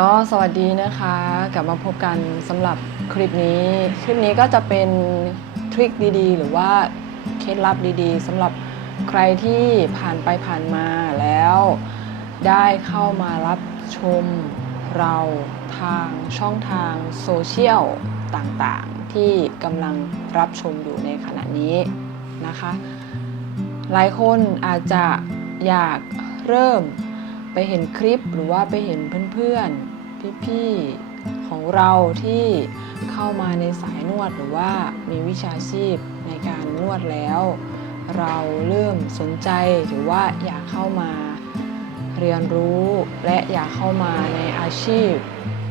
ก็สวัสดีนะคะกลับมาพบกันสำหรับคลิปนี้ คลิปนี้ก็จะเป็นทริคดีๆ หรือว่าเคล็ดลับดีๆสำหรับใครที่ผ่านไปผ่านมาแล้ว ได้เข้ามารับชมเราทางช่องทางโซเชียลต่างๆ ที่กำลังรับชมอยู่ในขณะนี้นะคะ หลายคนอาจจะอยากเริ่ม ไปเห็นคลิปหรือว่าไปเห็นเพื่อนๆ พี่ๆ ของเราที่เข้ามาในสายนวดหรือว่ามีวิชาชีพในการนวดแล้ว เราเริ่มสนใจหรือว่าอยากเข้ามาเรียนรู้และอยากเข้ามาในอาชีพ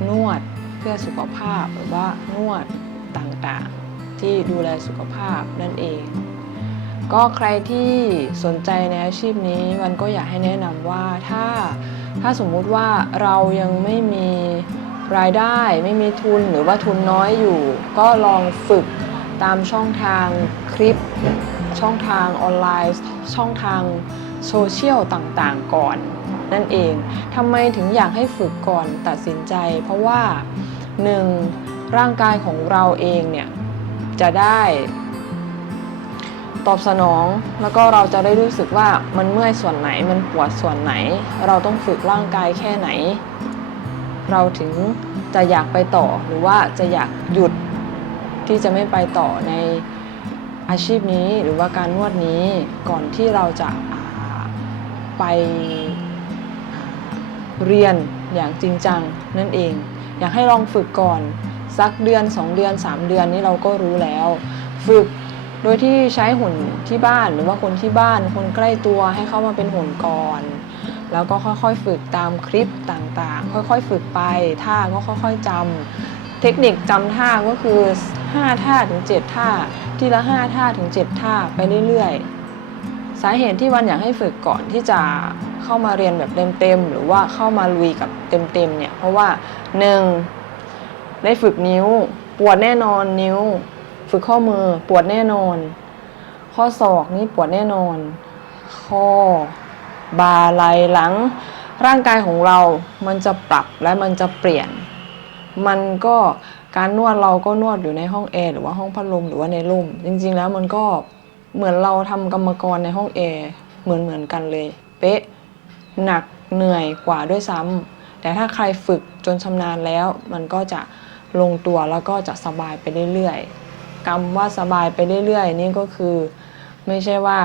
นวดเพื่อสุขภาพหรือว่านวดต่างๆ ที่ดูแลสุขภาพนั่นเอง ก็ใครที่สนใจในอาชีพนี้มันก็อยากให้แนะนำว่าถ้าถ้าสมมุติว่าเรายังไม่มีรายได้ไม่มีทุนหรือว่าทุนน้อยอยู่ ก็ลองฝึกตามช่องทางคลิป ช่องทางออนไลน์ ช่องทางโซเชียลต่างๆก่อนนั่นเองทำไมถึงอยากให้ฝึกก่อนตัดสินใจ เพราะว่าหนึ่งร่างกายของเราเองเนี่ยจะได้ ตอบสนอง แล้วก็เราจะได้รู้สึกว่ามันเมื่อยส่วนไหนมันปวดส่วนไหน เราต้องฝึกร่างกายแค่ไหน เราถึงจะอยากไปต่อหรือว่าจะอยากหยุดที่จะไม่ไปต่อในอาชีพนี้หรือว่าการนวดนี้ก่อนที่เราจะไปเรียนอย่างจริงจังนั่นเอง อยากให้ลองฝึกก่อนสักเดือน 2 เดือน 3 เดือนนี้เราก็รู้แล้ว ฝึก โดยที่ใช้หุ่นที่บ้านหรือว่าคนที่บ้านคนใกล้ตัวให้เข้ามาเป็นหุ่นก่อน แล้วก็ค่อยๆฝึกตามคลิปต่างๆ ค่อยๆฝึกไปท่าก็ค่อยๆจำเทคนิคจำท่าก็คือ 5 ท่าถึง 7 ท่า ทีละ 5 ท่าถึง 7 ท่าไปเรื่อยๆ สาเหตุที่วันอยากให้ฝึกก่อนที่จะเข้ามาเรียนแบบเต็มๆหรือว่าเข้ามาลุยกับเต็มๆเนี่ยเพราะว่า 1. ได้ฝึกนิ้ว ปวดแน่นอนนิ้ว ฝึกข้อมือปวดแน่นอน ข้อศอกนี่ปวดแน่นอน ข้อบ่าไหล่หลัง ร่างกายของเรา มันจะปรับและมันจะเปลี่ยน มันก็การนวดเราก็นวดอยู่ในห้องแอร์หรือว่าห้องพัดลมหรือว่าในร่ม จริง ๆ แล้วมันก็เหมือนเราทำกรรมกรในห้องแอร์เหมือนเหมือนๆกันเลย เป๊ะหนักเหนื่อยกว่าด้วยซ้ำแต่ถ้าใครฝึกจนชำนาญแล้ว มันก็จะลงตัวแล้วก็จะสบายไปเรื่อยๆ กรรมว่าสบายไปเรื่อยๆ นี่ก็คือไม่ใช่ว่า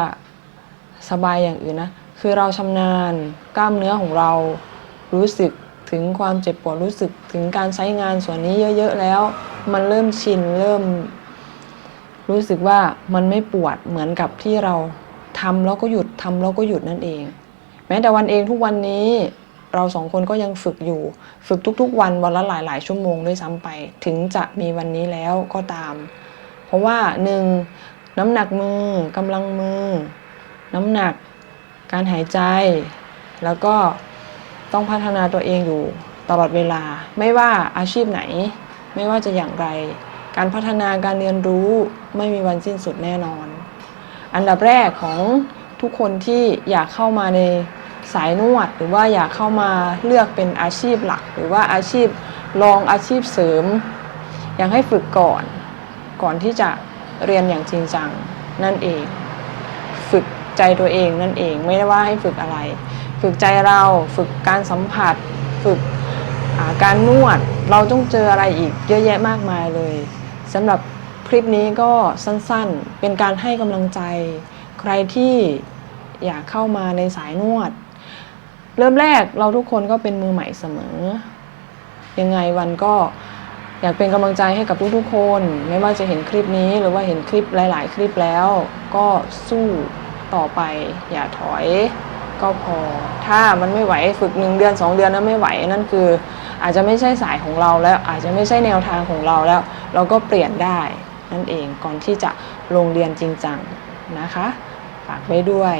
สบายอย่างอื่นนะ คือเราชำนาญกล้ามเนื้อของเรารู้สึกถึงความเจ็บปวดรู้สึกถึงการใช้งานส่วนนี้เยอะๆแล้ว มันเริ่มชินเริ่ม รู้สึกว่ามันไม่ปวดเหมือนกับที่เราทำแล้วก็หยุดทำแล้วก็หยุดนั่นเอง แม้แต่วันเองทุกวันนี้เราสองคนก็ยังฝึกอยู่ ฝึกทุกๆ วันวันละหลายๆ ชั่วโมงด้วยซ้ำไป ถึงจะมีวันนี้แล้วก็ตาม เพราะว่าหนึ่งน้ำหนักมือกำลังมือ น้ำหนักการหายใจ แล้วก็ต้องพัฒนาตัวเองอยู่ตลอดเวลา ไม่ว่าอาชีพไหน ไม่ว่าจะอย่างไร การพัฒนาการเรียนรู้ไม่มีวันสิ้นสุดแน่นอน อันดับแรกของทุกคนที่อยากเข้ามาในสายนวด หรือว่าอยากเข้ามาเลือกเป็นอาชีพหลัก หรือว่าอาชีพรองอาชีพเสริม อยากให้ฝึกก่อน ก่อนที่จะเรียนอย่างจริงจังนั่นเอง ฝึกใจตัวเองนั่นเองไม่ได้ว่าให้ฝึกอะไร ฝึกใจเราฝึกการสัมผัส ฝึกาการนวดเราต้องเจออะไรอีกเยอะแยะมากมายเลยสำหรับคลิปนี้ก็สั้นๆ เป็นการให้กำลังใจ ใครที่อยากเข้ามาในสายนวด เริ่มแรกเราทุกคนก็เป็นมือใหม่เสมอ ยังไงวันก็ อยากเป็นกำลังใจให้กับทุกๆคน ไม่ว่าจะเห็นคลิปนี้หรือว่าเห็นคลิปหลาย ๆ คลิปแล้ว ก็สู้ต่อไป อย่าถอย ก็พอ ถ้ามันไม่ไหวฝึกหนึ่งเดือนสองเดือนนั้นไม่ไหวนั่นคือ อาจจะไม่ใช่สายของเราแล้ว อาจจะไม่ใช่แนวทางของเราแล้ว เราก็เปลี่ยนได้นั่นเองก่อนที่จะลงเรียนจริงจังนะคะฝากไว้ด้วย